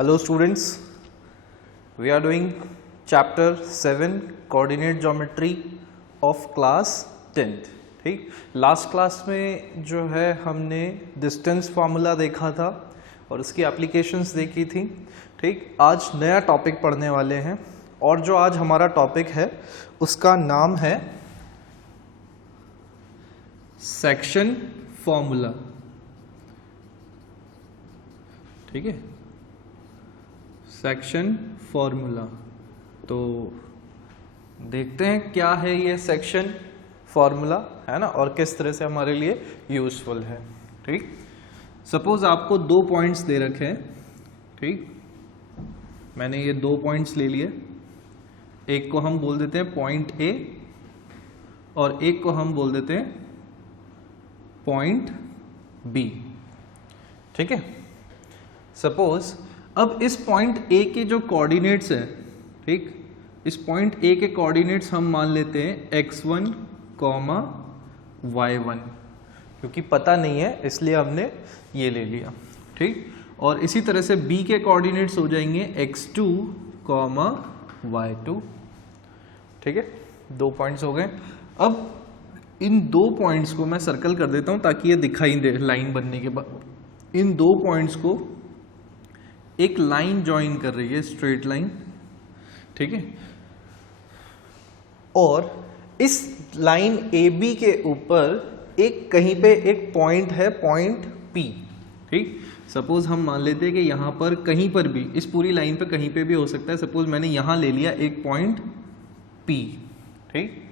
Hello students, we are doing chapter 7 coordinate geometry of class 10th। ठीक, last class में जो है हमने डिस्टेंस फार्मूला देखा था और उसकी एप्लीकेशंस देखी थी। ठीक, आज नया टॉपिक पढ़ने वाले हैं और जो आज हमारा टॉपिक है उसका नाम है सेक्शन फॉर्मूला। ठीक है, सेक्शन फॉर्मूला। तो देखते हैं क्या है ये सेक्शन फॉर्मूला, है ना, और किस तरह से हमारे लिए यूजफुल है। ठीक, सपोज आपको दो पॉइंट्स दे रखे हैं। ठीक, मैंने ये दो पॉइंट्स ले लिए, एक को हम बोल देते हैं पॉइंट ए और एक को हम बोल देते हैं पॉइंट बी। ठीक है, सपोज अब इस पॉइंट ए के जो कोऑर्डिनेट्स हैं, ठीक, इस पॉइंट ए के कोऑर्डिनेट्स हम मान लेते हैं x1, y1, क्योंकि पता नहीं है इसलिए हमने ये ले लिया। ठीक, और इसी तरह से b के कोऑर्डिनेट्स हो जाएंगे x2, y2। ठीक है, दो पॉइंट्स हो गए। अब इन दो पॉइंट्स को मैं सर्कल कर देता हूं ताकि ये दिखाई दे लाइन बनने के बाद। इन दो पॉइंट्स को एक लाइन ज्वाइन कर रही है, स्ट्रेट लाइन। ठीक है, और इस लाइन ए बी के ऊपर एक कहीं पे एक पॉइंट है, पॉइंट पी। ठीक, सपोज हम मान लेते हैं कि यहां पर कहीं पर भी, इस पूरी लाइन पे कहीं पे भी हो सकता है। सपोज मैंने यहां ले लिया एक पॉइंट पी। ठीक,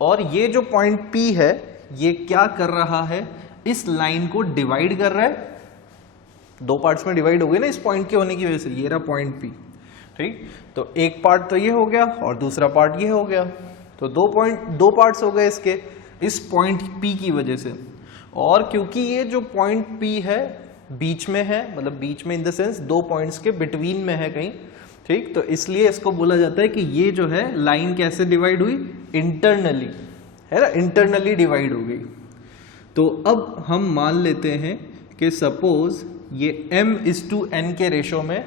और ये जो पॉइंट पी है ये क्या कर रहा है, इस लाइन को डिवाइड कर रहा है। दो पार्ट्स में डिवाइड हो गए ना इस पॉइंट के होने की वजह से। ये रहा पॉइंट पी। ठीक, तो एक पार्ट तो ये हो गया और दूसरा पार्ट ये हो गया, तो दो पार्ट्स हो गए इसके, इस पॉइंट पी की वजह से। और क्योंकि ये जो पॉइंट पी है बीच में है, मतलब बीच में इन द सेंस दो पॉइंट्स के बिटवीन में है कहीं। ठीक, तो इसलिए इसको बोला जाता है कि ये जो है लाइन कैसे डिवाइड हुई, इंटरनली, है ना, इंटरनली डिवाइड हो गई। तो अब हम मान लेते हैं कि सपोज ये m/n के रेशो में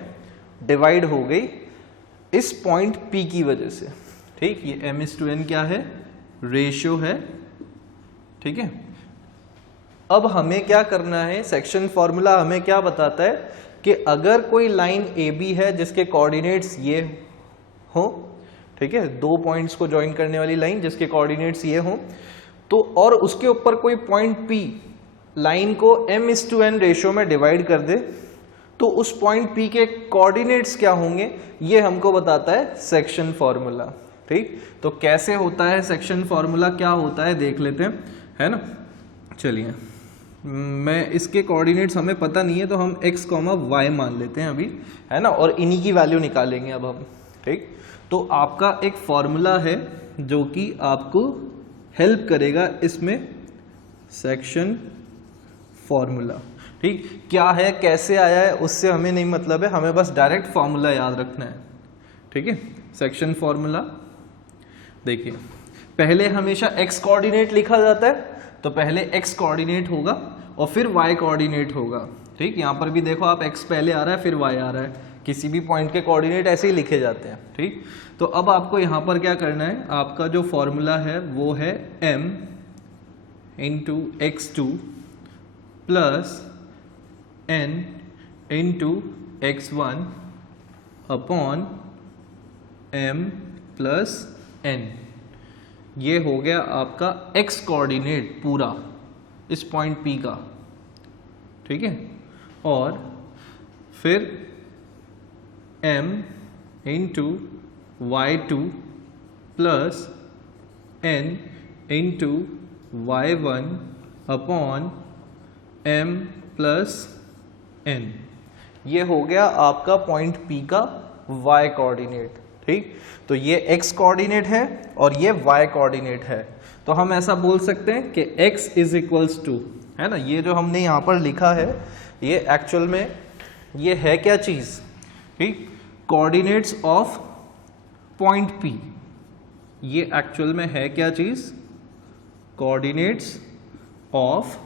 डिवाइड हो गई इस पॉइंट P की वजह से। ठीक, ये m/n क्या है, रेशियो है। ठीक है, अब हमें क्या करना है, सेक्शन फॉर्मूला हमें क्या बताता है कि अगर कोई लाइन AB है जिसके कोऑर्डिनेट्स ये हो, ठीक है, दो पॉइंट्स को ज्वाइन करने वाली लाइन जिसके कोऑर्डिनेट्स ये हो, तो और उसके ऊपर कोई पॉइंट P लाइन को m/n रेशियो में डिवाइड कर दे, तो उस पॉइंट P के कोऑर्डिनेट्स क्या होंगे ये हमको बताता है सेक्शन फॉर्मूला। ठीक, तो कैसे होता है सेक्शन फॉर्मूला, क्या होता है देख लेते हैं, है ना। चलिए, मैं इसके कोऑर्डिनेट्स हमें पता नहीं है तो हम x, y मान लेते हैं अभी, है ना, और इन्हीं की वैल्यू निकालेंगे अब हम। ठीक, तो आपका एक फॉर्मूला है जो कि आपको हेल्प करेगा इसमें, सेक्शन फॉर्मूला। ठीक, क्या है, कैसे आया है, उससे हमें नहीं मतलब है, हमें बस डायरेक्ट फॉर्मूला याद रखना है। ठीक है, सेक्शन फॉर्मूला देखिए, पहले हमेशा x कोऑर्डिनेट लिखा जाता है, तो पहले x कोऑर्डिनेट होगा और फिर y कोऑर्डिनेट होगा। ठीक, यहां पर भी देखो आप x पहले आ रहा है फिर y आ रहा है, किसी भी पॉइंट के कोऑर्डिनेट ऐसे ही लिखे जाते हैं। ठीक, तो अब आपको यहां पर क्या करना है, आपका जो फॉर्मूला है वो है m × x2 plus n × x1 upon m plus n। ये हो गया आपका x कोऑर्डिनेट पूरा इस पॉइंट P का। ठीक है, और फिर m × y2 plus n × y1 upon m plus n। ये हो गया आपका पॉइंट P का y कोऑर्डिनेट। ठीक, तो ये x कोऑर्डिनेट है और ये y कोऑर्डिनेट है, तो हम ऐसा बोल सकते हैं कि x = है ना, ये जो हमने यहाँ पर लिखा है ये एक्चुअल में ये है क्या चीज, ठीक, कोऑर्डिनेट्स ऑफ पॉइंट P। ये एक्चुअल में है क्या चीज, कोऑर्डिनेट्स ऑफ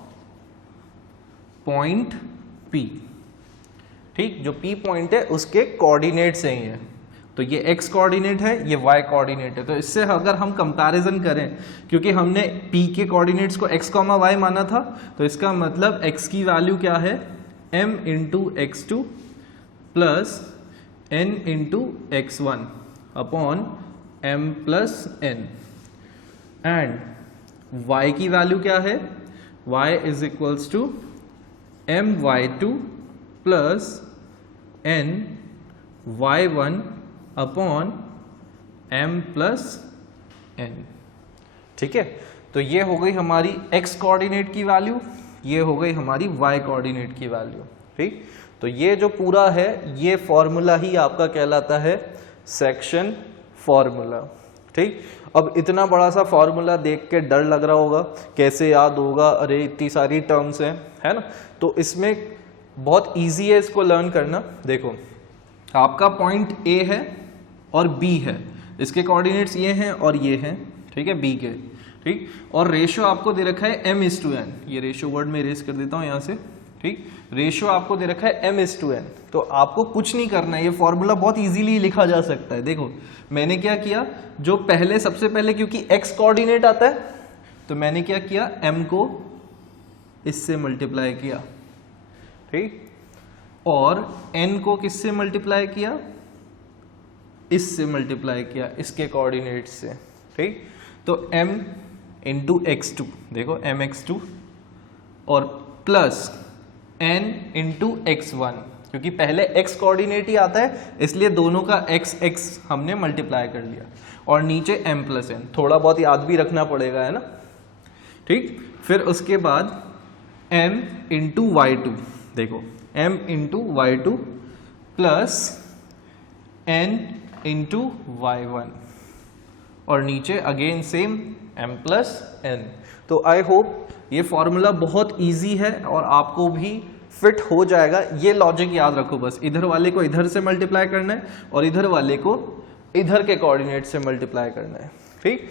पॉइंट P। ठीक, जो P पॉइंट है उसके कोऑर्डिनेट से ही है। तो ये x कोऑर्डिनेट है, ये y कोऑर्डिनेट है। तो इससे अगर हम कंपैरिजन करें, क्योंकि हमने P के कोऑर्डिनेट्स को x, y माना था, तो इसका मतलब x की वैल्यू क्या है, m into x2 plus n into x1 upon m plus n, and y की वैल्यू क्या है, y is equals to my2 plus n y1 upon m plus n। ठीक है, तो ये हो गई हमारी x कोऑर्डिनेट की वैल्यू, ये हो गई हमारी y कोऑर्डिनेट की वैल्यू। ठीक, तो ये जो पूरा है ये फॉर्मूला ही आपका कहलाता है सेक्शन फॉर्मूला। ठीक, अब इतना बड़ा सा फॉर्मूला देख के डर लग रहा होगा, कैसे याद होगा, अरे इतनी सारी टर्म्स हैं, है ना। तो इसमें बहुत इजी है इसको लर्न करना। देखो, आपका पॉइंट A है और B है, इसके कोऑर्डिनेट्स ये हैं और ये हैं, ठीक है, B के। ठीक, और रेशियो आपको दे रखा है m:n, ये रेशियो वर्ड में इरेज कर देता हूँ यहाँ से। ठीक, रेशियो आपको दे रखा है m:n, तो आपको कुछ नहीं करना है, ये फॉर्मूला बहुत इजीली लिखा जा सकता है। देखो मैंने क्या किया, जो पहले सबसे पहले क्योंकि x कोऑर्डिनेट आता है, तो मैंने क्या किया, m को इससे मल्टीप्लाई किया, ठीक, और n को किससे मल्टीप्लाई किया, इससे मल्टीप्लाई किया, इसके कोऑर्डिनेट से। ठीक, तो m इंटू x2, देखो mx2, और प्लस n इंटू x1, क्योंकि पहले x कोऑर्डिनेट ही आता है इसलिए दोनों का x हमने मल्टीप्लाई कर लिया, और नीचे m प्लस n, थोड़ा बहुत याद भी रखना पड़ेगा, है ना। ठीक, फिर उसके बाद m इंटू y2, देखो m into y2 plus n into y1, और नीचे again same m plus n। तो आई होप ये फॉर्मूला बहुत इजी है और आपको भी फिट हो जाएगा। ये लॉजिक याद रखो, बस इधर वाले को इधर से मल्टीप्लाई करना है और इधर वाले को इधर के कोऑर्डिनेट से मल्टीप्लाई करना है। ठीक,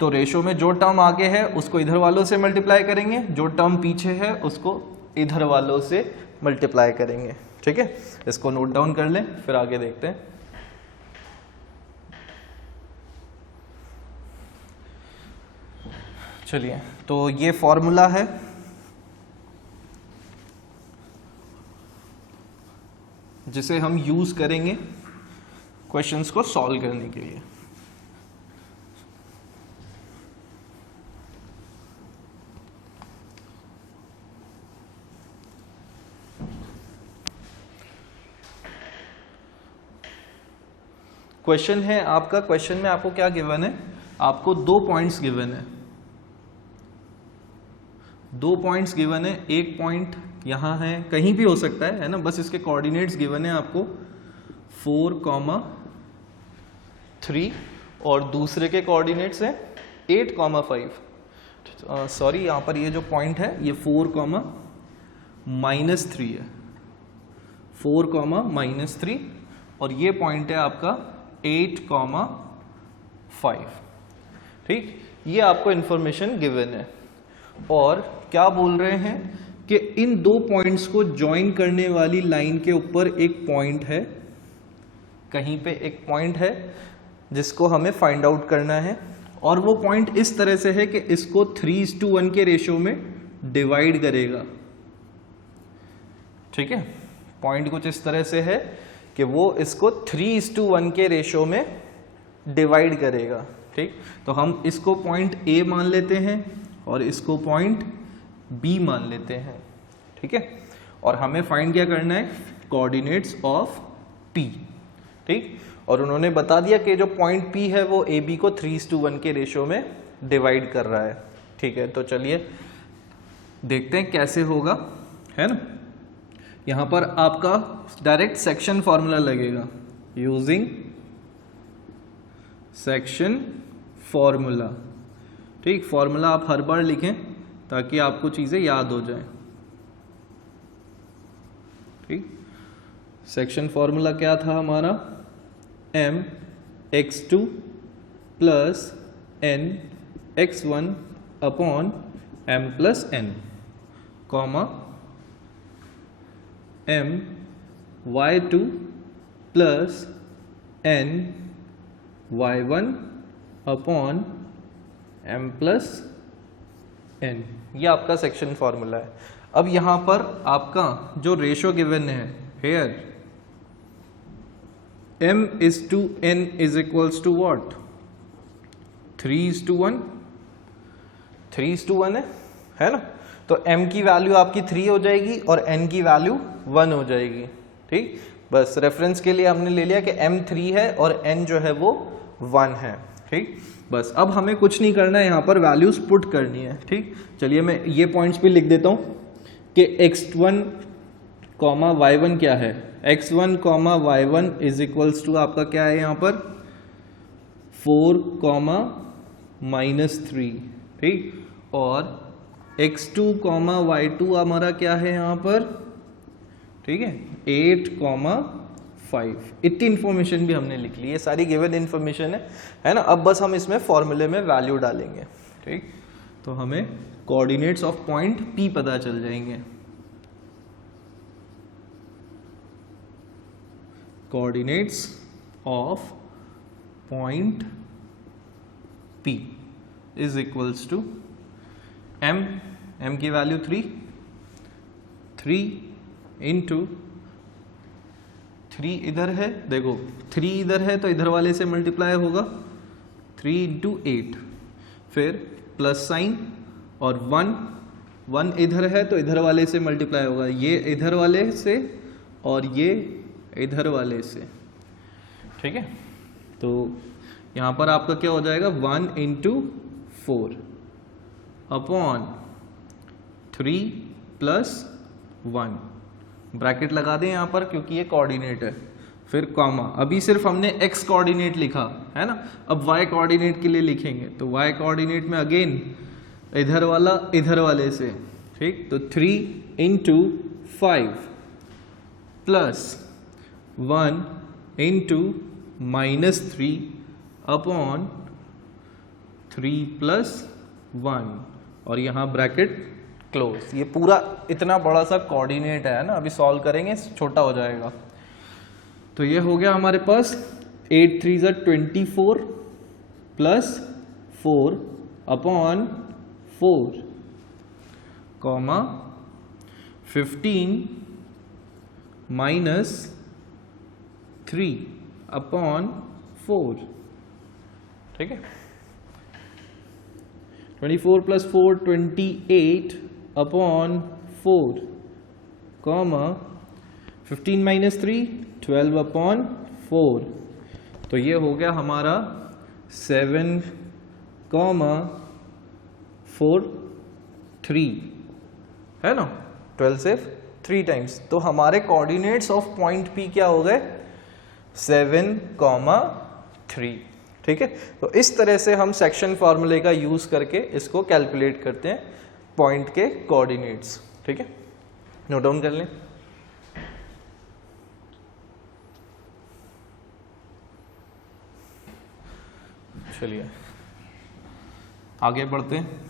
तो रेशो में जो टर्म आगे है उसको इधर वालों से मल्टीप्लाई करेंगे, जो टर्म पीछे है उसको इधर वालों से मल्टीप्लाई करेंगे। ठीक है, इसको नोट डाउन कर लें, फिर आगे देखते हैं। चलिए, तो ये फॉर्मूला है, जिसे हम यूज करेंगे क्वेश्चंस को सॉल्व करने के लिए। क्वेश्चन है आपका, क्वेश्चन में आपको क्या गिवन है, आपको 2 पॉइंट्स गिवन है, 2 पॉइंट्स गिवन है, एक पॉइंट यहाँ है, कहीं भी हो सकता है ना, बस इसके कोऑर्डिनेट्स गिवन है आपको 4,3, और दूसरे के कोऑर्डिनेट्स है 8,5। सॉरी, यहाँ पर ये जो पॉइंट है ये 4,-3 है, 4,-3, और ये पॉइंट है आपका 8,5। ठीक, ये आपको इंफॉर्मेशन गिवन है, और क्या बोल रहे हैं कि इन 2 पॉइंट्स को ज्वाइन करने वाली लाइन के ऊपर एक पॉइंट है, कहीं पे एक पॉइंट है जिसको हमें फाइंड आउट करना है, और वो पॉइंट इस तरह से है कि इसको 3:1 के रेशियो में डिवाइड करेगा। ठीक है, पॉइंट कुछ इस तरह से है कि वो इसको 3:1 के रेशियो में डिवाइड करेगा। ठीक, तो हम इसको पॉइंट A मान लेते हैं और इसको पॉइंट B मान लेते हैं। ठीक है, और हमें फाइंड क्या करना है, कोऑर्डिनेट्स ऑफ P। ठीक, और उन्होंने बता दिया कि जो पॉइंट P है वो AB को 3:1 के रेशियो में डिवाइड कर रहा है। ठीक है, तो चलिए देखते हैं कैसे होगा, है ना। यहाँ पर आपका डायरेक्ट सेक्शन फॉर्मूला लगेगा, यूजिंग सेक्शन फॉर्मूला। ठीक, फॉर्मूला आप हर बार लिखें ताकि आपको चीज़ें याद हो जाएं। ठीक, सेक्शन फॉर्मूला क्या था हमारा, mx2 plus nx1 upon m plus n, comma m y2 plus n y1 upon m plus n, ये आपका सेक्शन फॉर्मूला है। अब यहां पर आपका जो रेशो गिवन है here m/n is equals to what, 3:1, 3:1 है ना। तो m की वैल्यू आपकी 3 हो जाएगी और n की वैल्यू 1 हो जाएगी। ठीक, बस रेफरेंस के लिए हमने ले लिया कि m 3 है और n जो है वो 1 है। ठीक, बस अब हमें कुछ नहीं करना है, यहाँ पर वैल्यूज पुट करनी है। ठीक, चलिए मैं ये पॉइंट्स भी लिख देता हूँ कि x1, y1 क्या है, x1, y1 is equals to आपका क्या है यहाँ पर 4, -3। ठीक, और x2, y2 हमारा क्या है यहाँ पर, ठीक है 8, 5। इतनी इन्फॉर्मेशन भी हमने लिख ली, ये सारी गिवन इन्फॉर्मेशन है ना। अब बस हम इसमें फॉर्मूले में वैल्यू डालेंगे। ठीक, तो हमें कोऑर्डिनेट्स ऑफ पॉइंट P पता चल जाएंगे। Coordinates of point P is equals to m की वैल्यू 3 इंटू 3 इधर है, देखो 3 इधर है तो इधर वाले से मल्टीप्लाई होगा 3 इंटू 8, फिर प्लस साइन और 1 इधर है तो इधर वाले से मल्टीप्लाई होगा, ये इधर वाले से और ये इधर वाले से। ठीक है, तो यहाँ पर आपका क्या हो जाएगा 1 इंटू 4 अपॉन 3 प्लस 1, ब्रैकेट लगा दें यहाँ पर क्योंकि ये कोऑर्डिनेट है, फिर कॉमा। अभी सिर्फ हमने x कोऑर्डिनेट लिखा है ना, अब y कोऑर्डिनेट के लिए लिखेंगे तो y कोऑर्डिनेट में अगेन इधर वाला इधर वाले से। ठीक, तो 3 into 5 plus 1 into -3 upon 3 plus 1 और यहाँ ब्रैकेट क्लोज। ये पूरा इतना बड़ा सा कोऑर्डिनेट है ना, अभी सॉल्व करेंगे छोटा हो जाएगा। तो ये हो गया हमारे पास 8 3 24 plus 4 upon 4 comma 15 minus 3 upon 4। ठीक है, 24 plus 4 28 upon 4 comma 15 minus 3 12 upon 4। तो ये हो गया हमारा 7 कॉमा 4 3 है ना, 12 से 3 टाइम्स। तो हमारे कोऑर्डिनेट्स ऑफ पॉइंट P क्या हो गए 7, 3। ठीक है, तो इस तरह से हम सेक्शन फॉर्मूले का यूज करके इसको कैलकुलेट करते हैं पॉइंट के कोऑर्डिनेट्स। ठीक है, नोट डाउन कर लें। चलिए आगे बढ़ते हैं।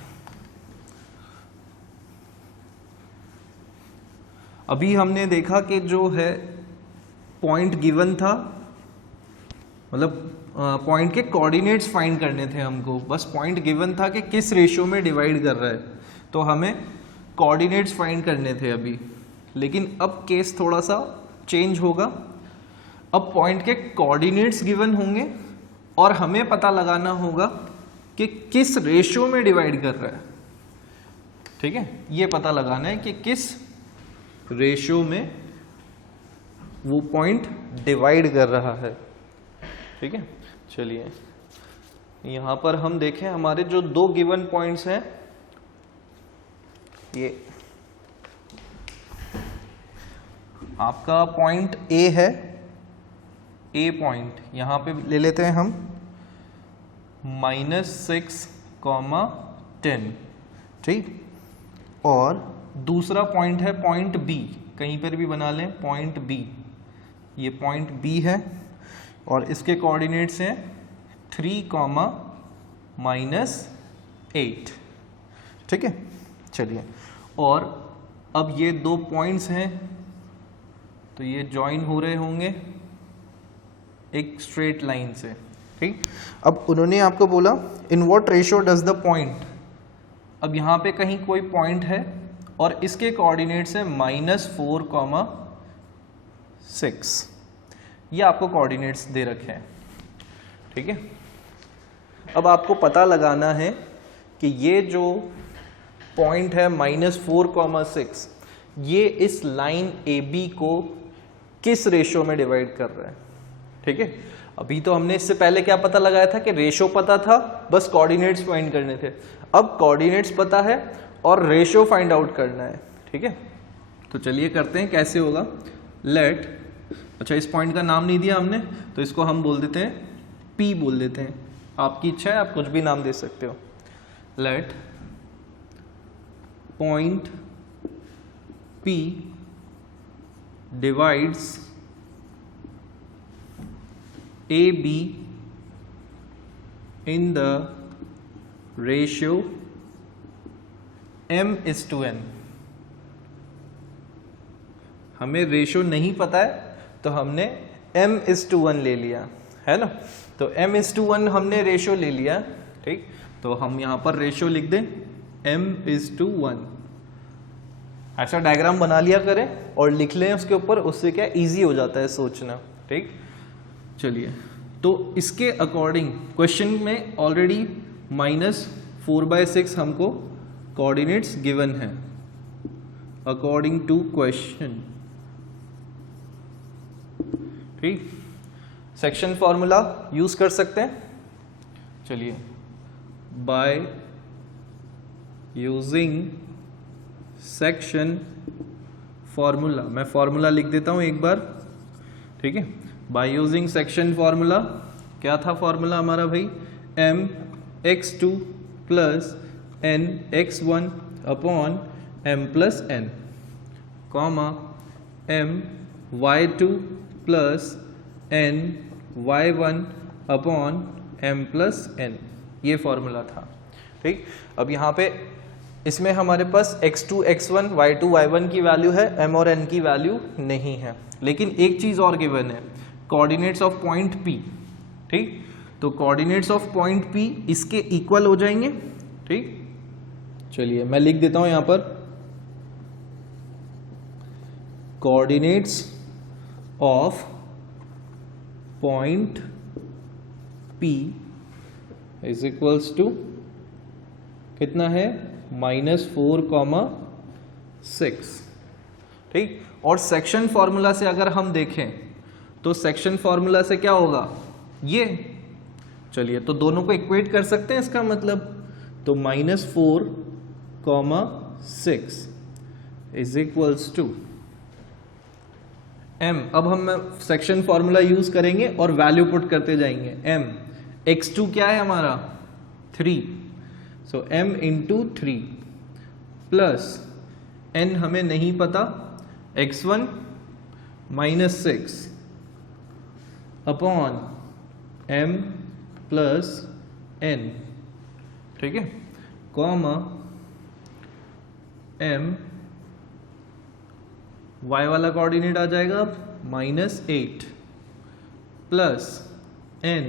अभी हमने देखा कि जो है पॉइंट गिवन था, मतलब पॉइंट के कोऑर्डिनेट्स फाइंड करने थे हमको, बस पॉइंट गिवन था कि किस रेशियो में डिवाइड कर रहा है, तो हमें कोऑर्डिनेट्स फाइंड करने थे अभी। लेकिन अब केस थोड़ा सा चेंज होगा, अब पॉइंट के कोऑर्डिनेट्स गिवन होंगे और हमें पता लगाना होगा कि किस रेशियो में डिवाइड कर रहा है। ठीक है, ये पता लगाना है कि किस रेशियो में वो पॉइंट डिवाइड कर रहा है। ठीक है, चलिए यहां पर हम देखें हमारे जो दो गिवन पॉइंट्स हैं, ये आपका पॉइंट A है, A पॉइंट यहां पे ले लेते हैं हम -6, 10। ठीक, और दूसरा पॉइंट है पॉइंट B, कहीं पर भी बना लें पॉइंट B, ये पॉइंट B है और इसके कोऑर्डिनेट्स हैं 3, -8। ठीक है, चलिए और अब ये दो पॉइंट्स हैं तो ये ज्वाइन हो रहे होंगे एक स्ट्रेट लाइन से, ठीक। अब उन्होंने आपको बोला in what ratio does the point, अब यहाँ पे कहीं कोई पॉइंट है और इसके कोऑर्डिनेट्स है -4,6, ये आपको कोऑर्डिनेट्स दे रखे हैं, ठीक है। अब आपको पता लगाना है कि ये जो पॉइंट है -4,6 ये इस लाइन AB को किस रेशियो में डिवाइड कर रहा है, ठीक है। अभी तो हमने इससे पहले क्या पता लगाया था कि रेशियो पता था, बस कोऑर्डिनेट्स फाइंड करने थे। अब कोऑर्डिनेट्स पता है और रेशियो फाइंड आउट करना है, ठीक है। तो चलिए करते हैं कैसे होगा। लेट, अच्छा इस पॉइंट का नाम नहीं दिया हमने तो इसको हम बोल देते हैं P बोल देते हैं, आपकी इच्छा है आप कुछ भी नाम दे सकते हो। Let point P divides AB in the ratio m:n। हमें रेशियो नहीं पता है तो हमने m:1 ले लिया है ना, तो m:1 हमने रेशियो ले लिया, ठीक। तो हम यहां पर रेशियो लिख दें m:1, ऐसा डायग्राम बना लिया करें और लिख लें उसके ऊपर, उससे क्या इजी हो जाता है सोचना, ठीक। चलिए तो इसके अकॉर्डिंग क्वेश्चन में ऑलरेडी -4/6 हमको कोऑर्डिनेट्स गिवन है अकॉर्डिंग टू क्वेश्चन, ठीक। सेक्शन फॉर्मूला यूज कर सकते हैं। चलिए बाय यूजिंग सेक्शन फॉर्मूला, मैं फॉर्मूला लिख देता हूं एक बार, ठीक है। बाय यूजिंग सेक्शन फॉर्मूला, क्या था फॉर्मूला हमारा भाई, mx2 plus nx1 upon m+n, comma my2 plus ny1 upon m+n, ये फॉर्मूला था, ठीक। अब यहाँ पे इसमें हमारे पास x2 x1 y2 y1 की वैल्यू है, m और n की वैल्यू नहीं है, लेकिन एक चीज और गिवन है, कोऑर्डिनेट्स ऑफ पॉइंट P, ठीक। तो कोऑर्डिनेट्स ऑफ पॉइंट P इसके इक्वल हो जाएंगे, ठीक। चलिए मैं लिख देता हूं यहां पर coordinates of point P is equals to कितना है -4,6, ठीक। और सेक्शन फॉर्मूला से अगर हम देखें तो सेक्शन फॉर्मूला से क्या होगा ये, चलिए तो दोनों को इक्वेट कर सकते हैं इसका मतलब, तो -4,6 इज इक्वल्स टू m, अब हम सेक्शन फॉर्मूला यूज करेंगे और वैल्यू पुट करते जाएंगे। m x2 क्या है हमारा 3, सो m इंटू 3 प्लस n हमें नहीं पता x1 -6 अपॉन m+n, ठीक है, कॉमा m y वाला कोऑर्डिनेट आ जाएगा अब -8 plus n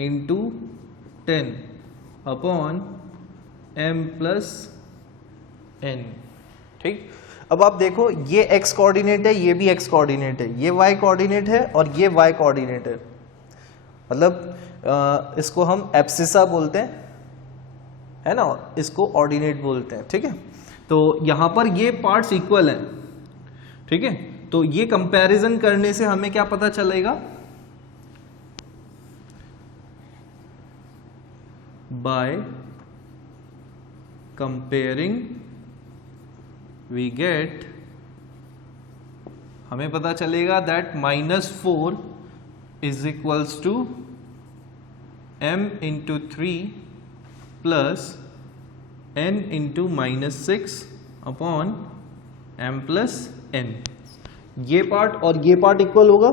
into 10 upon m+n, ठीक। अब आप देखो ये x कोऑर्डिनेट है, ये भी x कोऑर्डिनेट है, ये y कोऑर्डिनेट है और ये y कोऑर्डिनेट है, मतलब इसको हम एब्सिसा बोलते हैं, है ना, इसको ऑर्डिनेट बोलते हैं, ठीक है। तो यहां पर ये पार्ट्स इक्वल हैं, ठीक है। तो ये कंपैरिजन करने से हमें क्या पता चलेगा, बाय कंपेयरिंग वी गेट, हमें पता चलेगा that -4 is equals to m into 3 plus n into -6 upon m+n, ये पार्ट और ये पार्ट इक्वल होगा।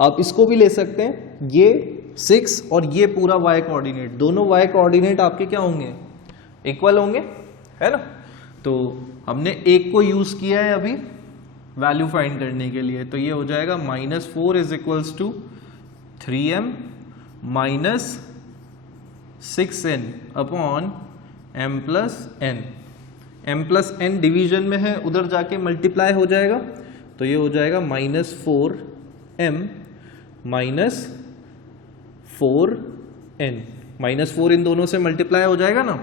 आप इसको भी ले सकते हैं, ये 6 और ये पूरा y कोऑर्डिनेट, दोनों y कोऑर्डिनेट आपके क्या होंगे, इक्वल होंगे, है ना। तो हमने एक को यूज किया है अभी वैल्यू फाइंड करने के लिए। तो ये हो जाएगा -4 is equals to 3m minus 6n upon m plus n। m plus n division में है, उधर जाके मल्टीप्लाई हो जाएगा, तो ये हो जाएगा -4m माइनस 4n। -4 इन दोनों से मल्टीप्लाई हो जाएगा ना,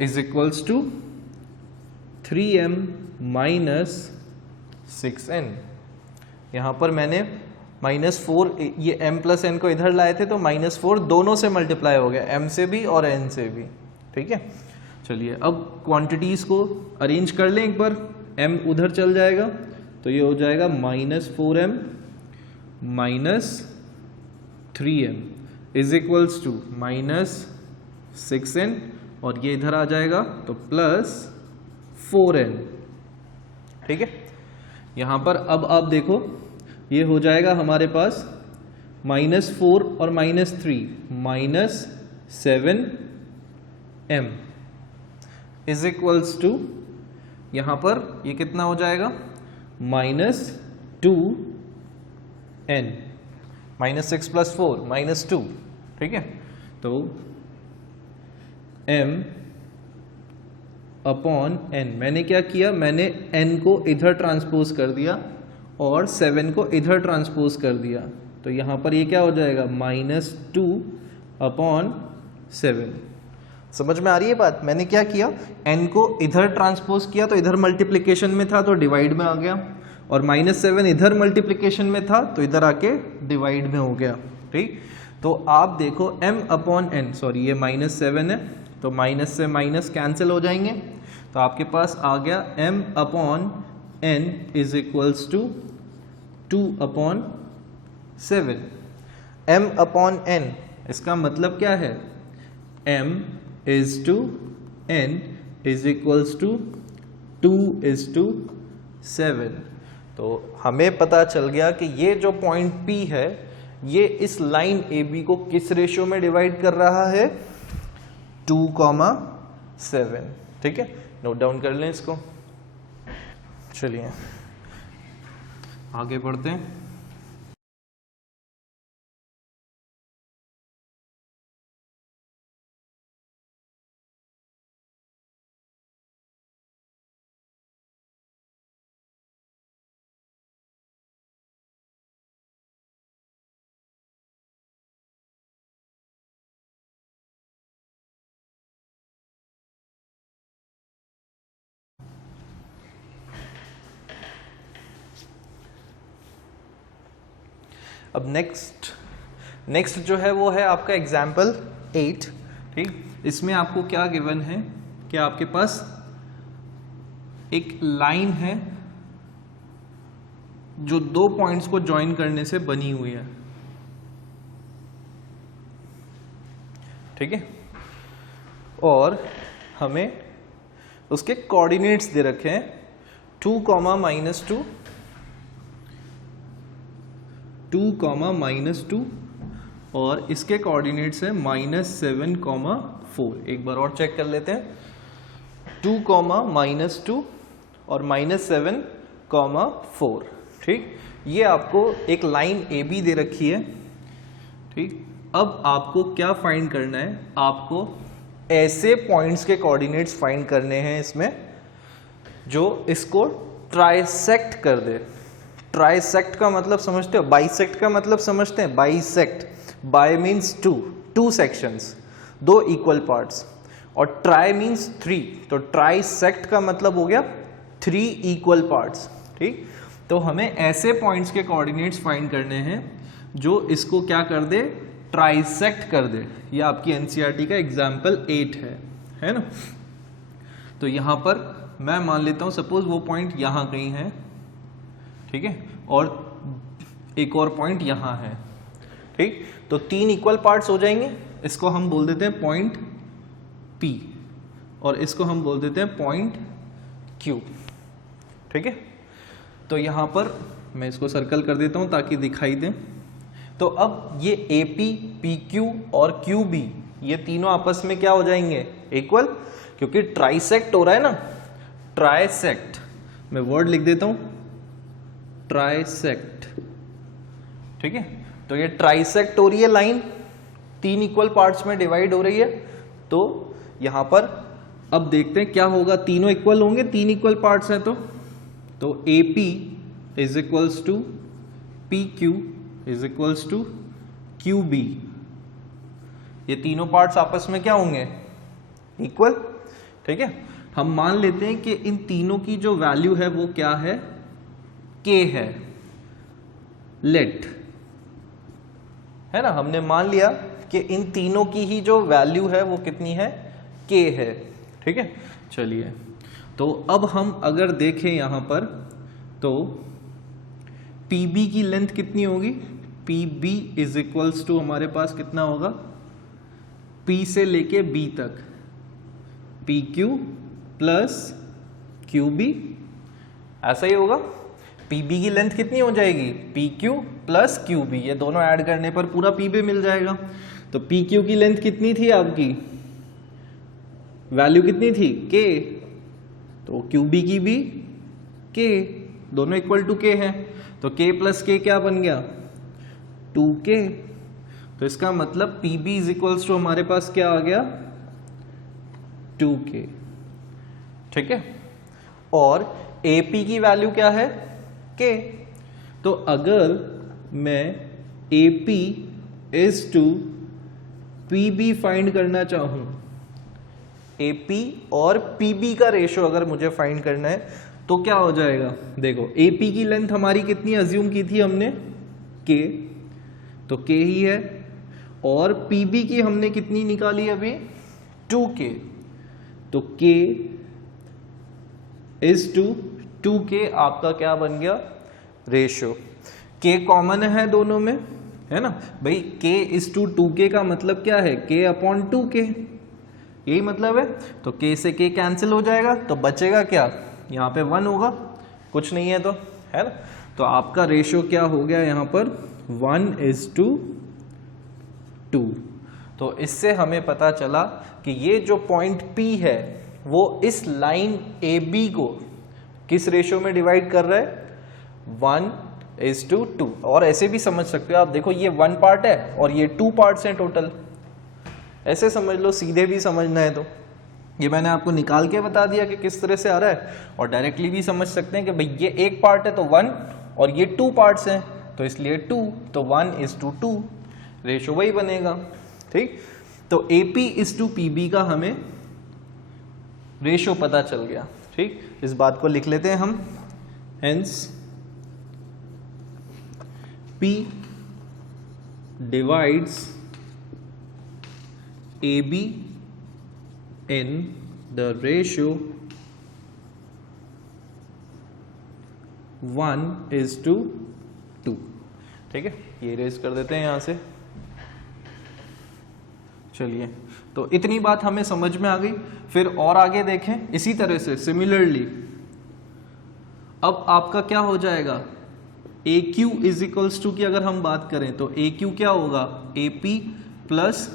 is equals to 3m minus 6n। यहाँ पर मैंने -4 ये m प्लस n को इधर लाए थे, तो -4 दोनों से मल्टीप्लाई हो गया, m से भी और n से भी। ठीक है, चलिए अब क्वांटिटीज को अरेंज कर लें एक बार। m उधर चल जाएगा, तो ये हो जाएगा -4m minus 3m is equals to -6n, और ये इधर आ जाएगा तो प्लस 4n। ठीक है, यहाँ पर अब आप देखो ये हो जाएगा हमारे पास -4 और -3 -7m इज इक्वल्स टू, यहाँ पर ये कितना हो जाएगा -2n, -6 + 4 -2। ठीक है, तो m अपॉन n, मैंने क्या किया, मैंने n को इधर ट्रांसपोज कर दिया और 7 को इधर ट्रांसपोज कर दिया, तो यहाँ पर ये क्या हो जाएगा -2 अपॉन 7। समझ में आ रही है बात? मैंने क्या किया, n को इधर ट्रांसपोज किया तो इधर मल्टीप्लिकेशन में था तो डिवाइड में आ गया, और -7 इधर मल्टीप्लिकेशन में था तो इधर आके डिवाइड में हो गया। ठीक, तो आप देखो m अपॉन n, सॉरी ये -7 है, तो माइनस से माइनस कैंसिल हो जाएंगे, तो आपके पास आ गया m upon n is equals to 2 upon 7। m upon n इसका मतलब क्या है, m is to n is equals to 2:7। तो हमें पता चल गया कि ये जो पॉइंट P है ये इस लाइन AB को किस रेशियो में डिवाइड कर रहा है, 2:7। ठीक है, नोट डाउन कर लें इसको। चलिए आगे बढ़ते हैं। अब नेक्स्ट जो है वो है आपका एग्जाम्पल 8। ठीक, इसमें आपको क्या गिवन है कि आपके पास एक लाइन है जो 2 पॉइंट्स को ज्वाइन करने से बनी हुई है। ठीक है, और हमें उसके कोऑर्डिनेट्स दे रखे हैं 2, -2, 2, और इसके कोऑर्डिनेट्स है -7, 4। एक बार और चेक कर लेते हैं, 2, -2 और -7, 4। ठीक, ये आपको एक लाइन AB दे रखी है। ठीक, अब आपको क्या फाइंड करना है, आपको ऐसे पॉइंट्स के कोऑर्डिनेट्स फाइंड करने हैं इसमें जो इसको ट्राइसेक्ट कर दे। ट्राइसेक्ट का मतलब समझते हो, बाइसेक्ट का मतलब समझते हैं, bisect, bye means 2 sections, 2 equal parts, और ट्राई मीन्स 3, तो ट्राइसेक्ट का मतलब हो गया 3 इक्वल पार्ट्स। ठीक, तो हमें ऐसे पॉइंट्स के कोऑर्डिनेट्स फाइंड करने हैं जो इसको क्या कर दे, ट्राइसेक्ट कर दे। ये आपकी एनसीईआरटी का एग्जाम्पल 8 है ना। तो यहां पर मैं मान लेता हूं सपोज वो पॉइंट यहां कहीं है, ठीक है, और एक और पॉइंट यहां है। ठीक, तो 3 इक्वल पार्ट्स हो जाएंगे, इसको हम बोल देते हैं पॉइंट P और इसको हम बोल देते हैं पॉइंट Q। ठीक है, तो यहां पर मैं इसको सर्कल कर देता हूं ताकि दिखाई दे। तो अब ये AP, PQ और QB ये तीनों आपस में क्या हो जाएंगे, इक्वल, क्योंकि ट्राइसेक्ट हो रहा है ना। ट्राइसेक्ट मैं वर्ड लिख देता हूं, ट्राइसेक्ट। ठीक है, तो ये ट्राइसेक्ट हो रही है लाइन, 3 इक्वल पार्ट्स में डिवाइड हो रही है। तो यहां पर अब देखते हैं क्या होगा, तीनों इक्वल होंगे, 3 इक्वल पार्ट्स हैं तो AP is equals to PQ is equals to QB। ये तीनों पार्ट्स आपस में क्या होंगे, इक्वल। ठीक है, हम मान लेते हैं कि इन तीनों की जो वैल्यू है वो क्या है, K है। लेट, है ना, हमने मान लिया कि इन तीनों की ही जो वैल्यू है वो कितनी है, K है। ठीक है, चलिए, तो अब हम अगर देखें यहां पर तो PB की लेंथ कितनी होगी, PB इज इक्वल्स टू हमारे पास कितना होगा, P से लेके B तक PQ प्लस QB, ऐसा ही होगा। PB की लेंथ कितनी हो जाएगी, PQ प्लस QB, ये दोनों ऐड करने पर पूरा PB मिल जाएगा। तो PQ की लेंथ कितनी थी आपकी, वैल्यू कितनी थी, K, तो QB की भी K, दोनों इक्वल टू K है। तो K प्लस K क्या बन गया, 2K। तो इसका मतलब PB इज इक्वल्स टू हमारे पास क्या आ गया, 2K। ठीक है, और AP की वैल्यू क्या है, K। तो अगर मैं AP is to PB find करना चाहूं, AP और PB का रेशियो अगर मुझे फाइंड करना है तो क्या हो जाएगा, देखो AP की लेंथ हमारी कितनी अज्यूम की थी हमने, K, तो K ही है, और PB की हमने कितनी निकाली अभी, 2K, तो K इज टू 2K आपका क्या बन गया, रेशियो। K कॉमन है दोनों में, है ना भाई, K इज टू 2K का मतलब क्या है, K अपॉन 2K, यही मतलब है। तो K से K कैंसिल हो जाएगा, तो बचेगा क्या, यहाँ पे 1 होगा, कुछ नहीं है तो, है ना। तो आपका रेशियो क्या हो गया यहाँ पर, 1:2। तो इससे हमें पता चला कि ये जो पॉइंट P है वो इस लाइन AB को किस रेशियो में डिवाइड कर रहा है, 1:2। और ऐसे भी समझ सकते हो आप, देखो ये 1 पार्ट है और ये 2 पार्ट्स हैं टोटल, ऐसे समझ लो, सीधे भी समझना है तो ये मैंने आपको निकाल के बता दिया कि किस तरह से आ रहा है, और डायरेक्टली भी समझ सकते हैं कि भाई ये 1 पार्ट है तो 1 और ये 2 पार्ट्स हैं तो इसलिए 2, तो 1:2 रेशियो वही बनेगा। ठीक, तो AP इज टू PB का हमें रेशियो पता चल गया। ठीक, इस बात को लिख लेते हैं हम, hence P divides AB in the ratio 1:2। ठीक है, ये रेज कर देते हैं यहां से। चलिए, तो इतनी बात हमें समझ में आ गई। फिर और आगे देखें, इसी तरह से सिमिलरली अब आपका क्या हो जाएगा, AQ इज इक्वल्स टू की अगर हम बात करें तो AQ क्या होगा, AP प्लस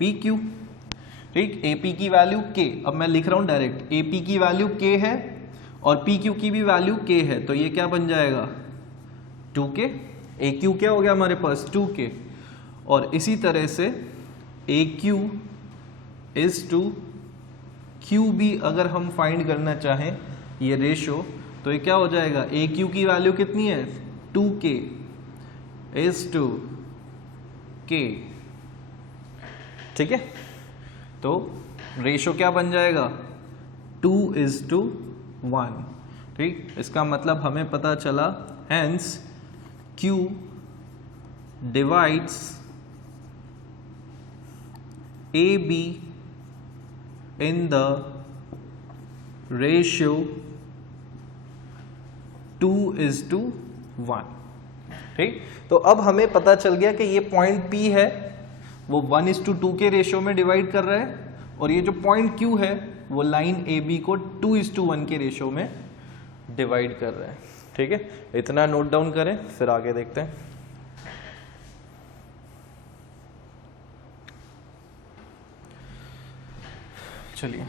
PQ। ठीक, AP की वैल्यू K, अब मैं लिख रहा हूं डायरेक्ट, AP की वैल्यू K है और PQ की भी वैल्यू K है, तो ये क्या बन जाएगा, 2K। AQ क्या हो गया हमारे पास, 2K, और इसी तरह से AQ इज टू QB अगर हम फाइंड करना चाहें ये रेशियो, तो ये क्या हो जाएगा, AQ की वैल्यू कितनी है, 2K इज टू K। ठीक है, तो रेशियो क्या बन जाएगा, 2:1। ठीक, इसका मतलब हमें पता चला, hence Q divides AB in the ratio 2:1। ठीक, तो अब हमें पता चल गया कि ये पॉइंट P है वो 1:2 के रेशियो में डिवाइड कर रहा है, और ये जो पॉइंट Q है वो लाइन AB को 2:1 के रेशियो में डिवाइड कर रहा है। ठीक है, इतना नोट डाउन करें, फिर आगे देखते हैं। चलिए,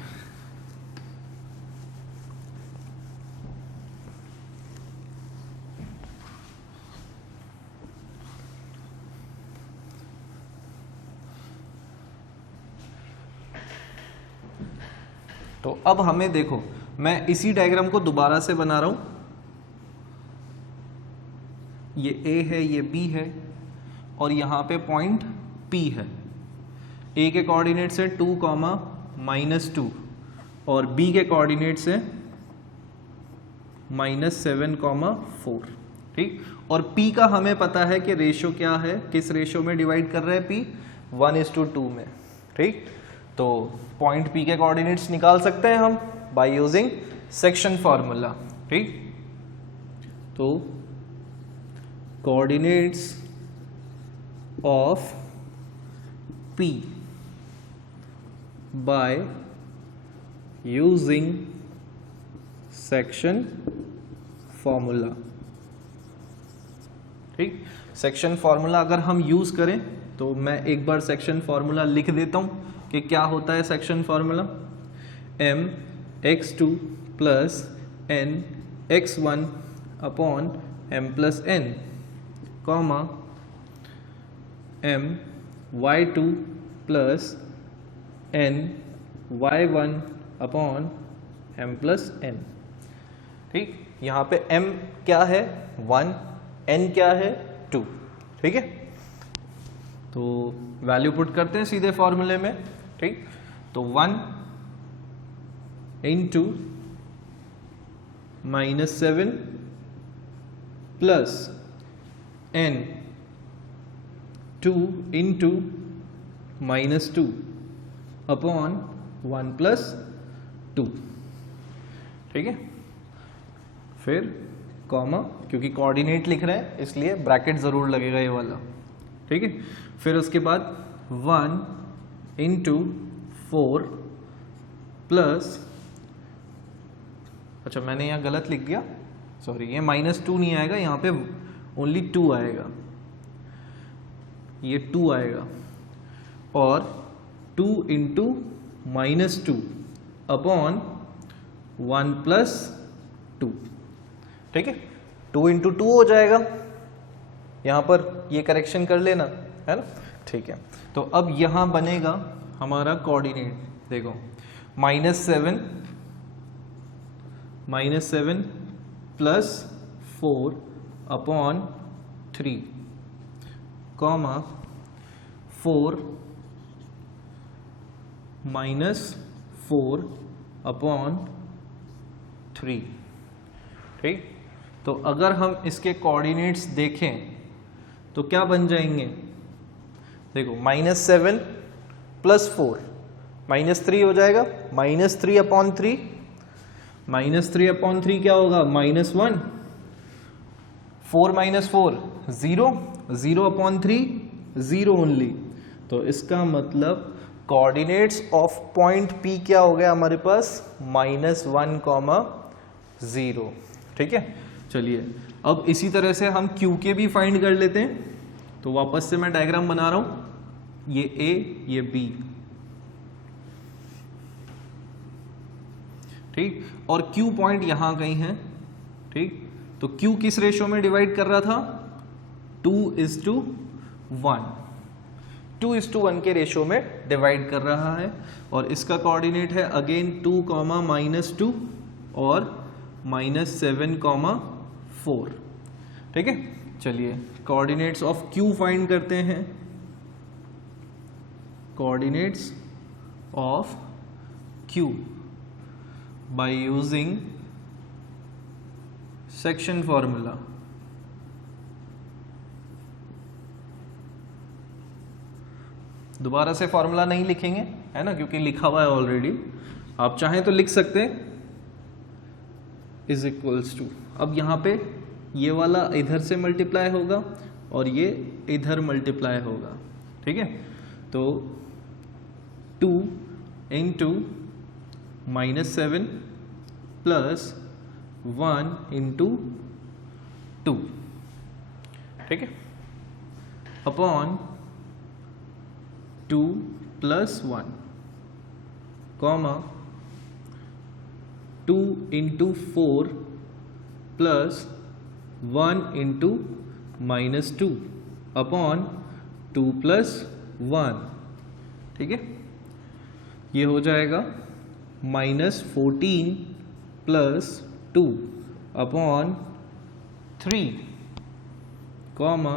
तो अब हमें देखो, मैं इसी डायग्राम को दोबारा से बना रहा हूं। ये A है, ये B है, और यहां पे पॉइंट P है। A के कोऑर्डिनेट्स है 2, -2, और B के कोऑर्डिनेट्स है -7, 4। ठीक, और P का हमें पता है कि रेशो क्या है, किस रेशो में डिवाइड कर रहे हैं P, 1:2 में। ठीक, तो पॉइंट P के कोऑर्डिनेट्स निकाल सकते हैं हम बाय यूजिंग सेक्शन फॉर्मूला। ठीक, तो coordinates of P by using section formula. ठीक, सेक्शन फॉर्मूला अगर हम यूज करें तो मैं एक बार सेक्शन फॉर्मूला लिख देता हूं कि क्या होता है section formula. mx2 plus nx1 upon m plus n, comma my2 plus ny1 upon m plus n। ठीक, यहाँ पे m क्या है 1, n क्या है 2। ठीक है, तो वैल्यू पुट करते हैं सीधे फॉर्मूले में। ठीक, तो 1 into -7 plus n 2 into -2 upon 1 plus 2। ठीक है, फिर कॉमा, क्योंकि कोऑर्डिनेट लिख रहे हैं इसलिए ब्रैकेट जरूर लगेगा ये वाला। ठीक है, फिर उसके बाद 1 इंटू 4 प्लस, अच्छा मैंने यहाँ गलत लिख दिया, सॉरी, ये -2 नहीं आएगा, यहाँ पे ओनली 2 आएगा, ये 2 आएगा, और 2 इंटू -2 अपॉन 1 प्लस 2। ठीक है, 2 इंटू 2 हो जाएगा, यहां पर ये करेक्शन कर लेना है ना। ठीक है, तो अब यहां बनेगा हमारा कोऑर्डिनेट, देखो -7 प्लस 4 अपॉन 3, कॉमा 4 -4 अपॉन 3। ठीक, तो अगर हम इसके कोऑर्डिनेट्स देखें तो क्या बन जाएंगे, देखो -7 प्लस 4 -3 हो जाएगा, -3 अपॉन 3, -3 अपॉन 3 क्या होगा -1, 4 - 4 0, 0 अपॉन 3 0 ओनली। तो इसका मतलब कोऑर्डिनेट्स ऑफ पॉइंट P क्या हो गया हमारे पास -1, 0। ठीक है, चलिए अब इसी तरह से हम Q के भी फाइंड कर लेते हैं। तो वापस से मैं डायग्राम बना रहा हूं, ये A, ये B। ठीक, और Q पॉइंट यहां कहीं है। ठीक, तो Q किस रेशो में डिवाइड कर रहा था, 2:1, 2:1 के रेशो में डिवाइड कर रहा है, और इसका कोऑर्डिनेट है अगेन 2, -2 और -7, 4। ठीक है, चलिए कोऑर्डिनेट्स ऑफ Q फाइंड करते हैं। Coordinates of Q by using section formula. दोबारा से फॉर्मूला नहीं लिखेंगे, है ना, क्योंकि लिखा हुआ है ऑलरेडी। आप चाहें तो लिख सकते हैं इज इक्वल्स टू, अब यहाँ पे ये वाला इधर से मल्टीप्लाई होगा और ये इधर मल्टीप्लाई होगा। ठीक है, तो 2 इंटू -7 प्लस 1 इंटू 2। ठीक है, upon 2 plus 1, comma 2 into 4 plus 1 into -2 upon 2 plus 1। ठीक है, ये हो जाएगा -14 + 2 अपॉन 3 कॉमा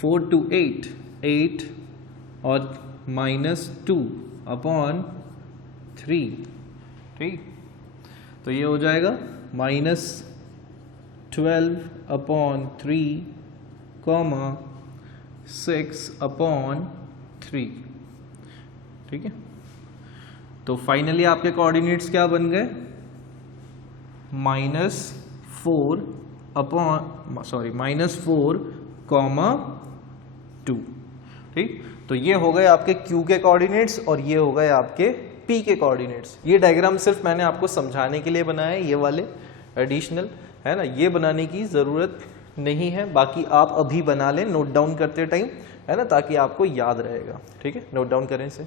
4 to 8 8 और -2 अपॉन 3। ठीक, तो ये हो जाएगा -12 अपॉन 3 कॉमा 6 अपॉन 3। ठीक है, तो फाइनली आपके कोऑर्डिनेट्स क्या बन गए, -4 कॉमा 2। ठीक, तो ये हो गए आपके Q के कोऑर्डिनेट्स और ये हो गए आपके P के कोऑर्डिनेट्स। ये डायग्राम सिर्फ मैंने आपको समझाने के लिए बनाया है, ये वाले एडिशनल है ना, ये बनाने की ज़रूरत नहीं है, बाकी आप अभी बना लें नोट डाउन करते टाइम, है ना, ताकि आपको याद रहेगा। ठीक है, नोट डाउन करें इसे।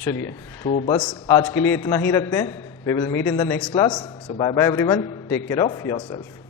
चलिए, तो बस आज के लिए इतना ही रखते हैं। We will meet in the next class. So bye bye everyone, take care of yourself.